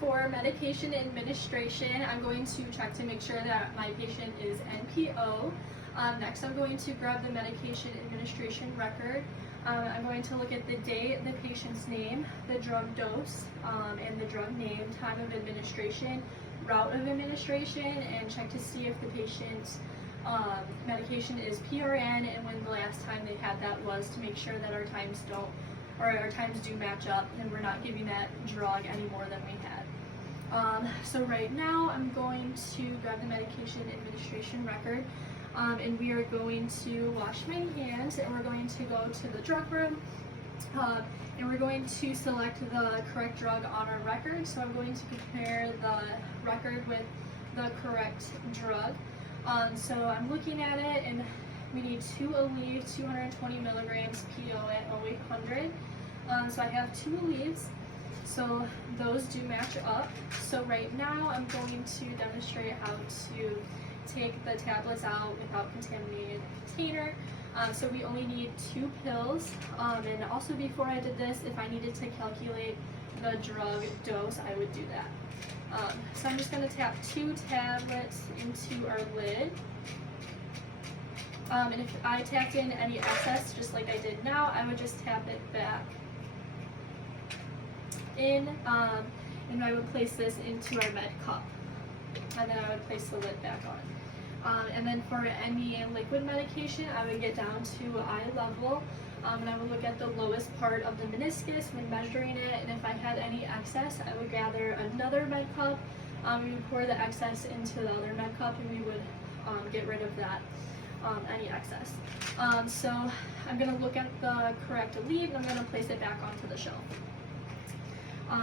For medication administration, I'm going to check to make sure that my patient is NPO. Next, I'm going to grab the medication administration record. I'm going to look at the date, the patient's name, the drug dose, and the drug name, time of administration, route of administration, and check to see if the patient's medication is PRN and when the last time they had that was, to make sure that our times do match up and we're not giving that drug any more than we had. So right now I'm going to grab the medication administration record, and we are going to wash my hands, and we're going to go to the drug room, and we're going to select the correct drug on our record. So I'm going to compare the record with the correct drug. So I'm looking at it, and we need 2 Aleve, 220 milligrams PO at 0800. So I have 2 Aleves, so those do match up. So right now I'm going to demonstrate how to take the tablets out without contaminated container. So we only need 2 pills, and also before I did this, if I needed to calculate the drug dose, I would do that. So I'm just going to tap 2 tablets into our lid. And if I tapped in any excess, just like I did now, I would just tap it back in, and I would place this into our med cup, and then I would place the lid back on. And then for any liquid medication, I would get down to eye level, and I would look at the lowest part of the meniscus when measuring it, and if I had any excess, I would gather another med cup, we would pour the excess into the other med cup, and we would get rid of that, any excess. So I'm going to look at the correct Aleve, and I'm going to place it back onto the shelf.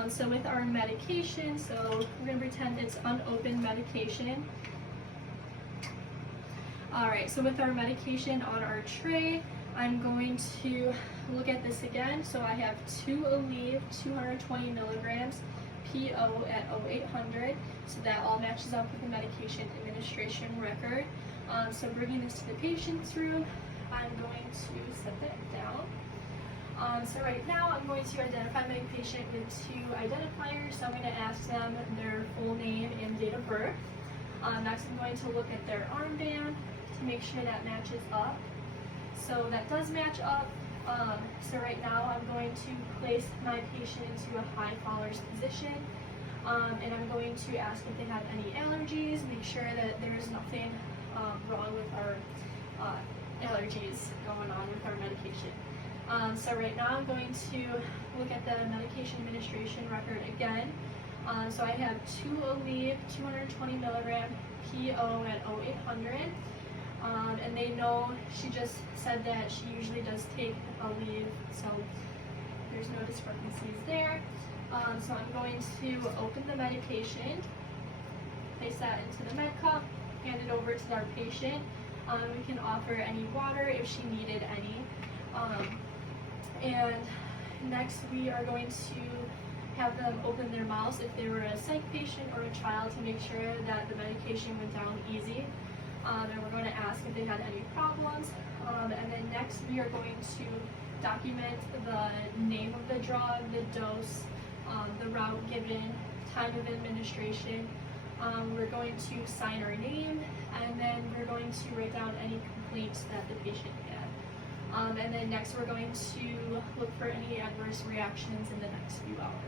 So with our medication, so we're going to pretend it's unopened medication. Alright, so with our medication on our tray, I'm going to look at this again. So I have 2 Aleve, 220 milligrams, PO at 0800. So that all matches up with the medication administration record. So bringing this to the patient's room, I'm going to set that down. So right now I'm going to identify my patient with 2 identifiers. So I'm going to ask them their full name and date of birth. Next I'm going to look at their armband to make sure that matches up. So that does match up. So right now I'm going to place my patient into a high Fowler's position. And I'm going to ask if they have any allergies, make sure that there is nothing wrong with our allergies going on with our medication. So right now I'm going to look at the medication administration record again. So I have 2 Aleve, 220 milligram PO at 0800. And they know, she just said that she usually does take Aleve, so there's no discrepancies there. So I'm going to open the medication, place that into the med cup, hand it over to our patient. We can offer any water if she needed any. And next we are going to have them open their mouths if they were a psych patient or a child, to make sure that the medication went down easy. And we're going to ask if they had any problems. And then next we are going to document the name of the drug, the dose, the route given, time of administration. We're going to sign our name, and then we're going to write down any complaints that the patient had. And then next we're going to look for any adverse reactions in the next few hours.